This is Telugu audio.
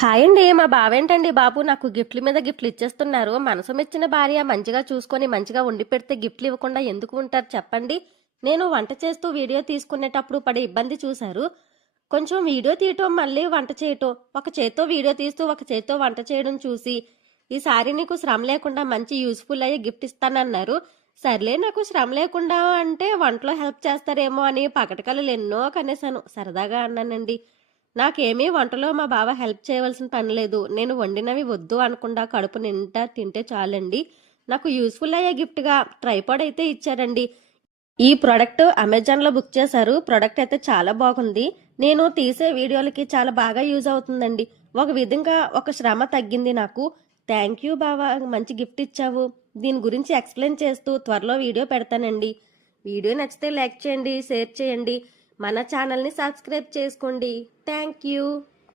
హాయ్ అండి. మా బావేంటండి బాబు నాకు గిఫ్ట్ల మీద గిఫ్ట్లు ఇచ్చేస్తున్నారు. మనసు మెచ్చిన భార్య మంచిగా చూసుకొని మంచిగా వండి పెడితే గిఫ్ట్లు ఇవ్వకుండా ఎందుకు ఉంటారు చెప్పండి. నేను వంట చేస్తూ వీడియో తీసుకునేటప్పుడు పడే ఇబ్బంది చూశారు. కొంచెం వీడియో తీయటం మళ్ళీ వంట చేయటం, ఒక చేత్తో వీడియో తీస్తూ ఒక చేత్తో వంట చేయడం చూసి ఈసారి నీకు శ్రమ లేకుండా మంచి యూస్ఫుల్ అయ్యే గిఫ్ట్ ఇస్తానన్నారు. సర్లే నాకు శ్రమ లేకుండా అంటే వంటలో హెల్ప్ చేస్తారేమో అని పగటికలు ఎన్నో కనేసాను. సరదాగా అన్నానండి. నాకేమీ వంటలో మా బావ హెల్ప్ చేయవలసిన పని లేదు. నేను వండినవి వద్దు అనకుండా కడుపు నిండా తింటే చాలండి. నాకు యూస్ఫుల్ అయ్యే గిఫ్ట్గా ట్రైపాడ్ అయితే ఇచ్చారండి. ఈ ప్రోడక్ట్ అమెజాన్లో బుక్ చేశారు. ప్రోడక్ట్ అయితే చాలా బాగుంది. నేను తీసే వీడియోలకి చాలా బాగా యూజ్ అవుతుందండి. ఒక విధంగా ఒక శ్రమ తగ్గింది నాకు. థ్యాంక్ యూ బావా, మంచి గిఫ్ట్ ఇచ్చావు. దీని గురించి ఎక్స్ప్లెయిన్ చేస్తూ త్వరలో వీడియో పెడతానండి. వీడియో నచ్చితే లైక్ చేయండి, షేర్ చేయండి. మన ఛానల్ని సబ్స్క్రైబ్ చేసుకోండి. Thank you.